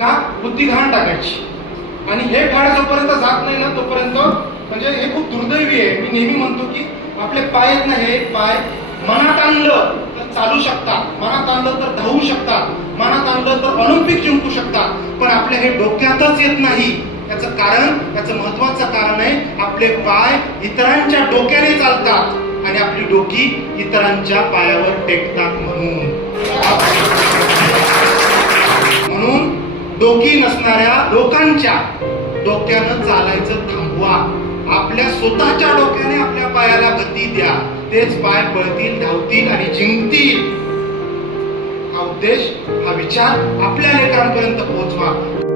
का बुद्धी घाण टाकायची. आणि हे फाळ जोपर्यंत जात नाही ना तोपर्यंत म्हणजे हे खूप दुर्दैवी आहे. मी नेहमी म्हणतो की आपले पाय आहेत ना, हे पाय मनात आणलं तर चालू शकतात, मनात आणलं तर धावू शकतात, मनात आणलं तर ऑलिम्पिक जिंकू शकतात, पण आपल्या हे डोक्यातच येत नाही. याचं कारण, याचं महत्वाचं कारण आहे आपले पाय इतरांच्या डोक्याने चालतात आणि आपली डोकी इतरांच्या पायावर टेकतात. म्हणून डोकी नसणाऱ्या लोकांच्या डोक्यानं चालायचं थांबवा. आपल्या स्वतःच्या डोक्याने आपल्या पायाला गती द्या. तेच पाय पळतील, धावतील आणि जिंकतील. हा उद्देश, हा विचार आपल्या लेकरांपर्यंत पोहोचवा.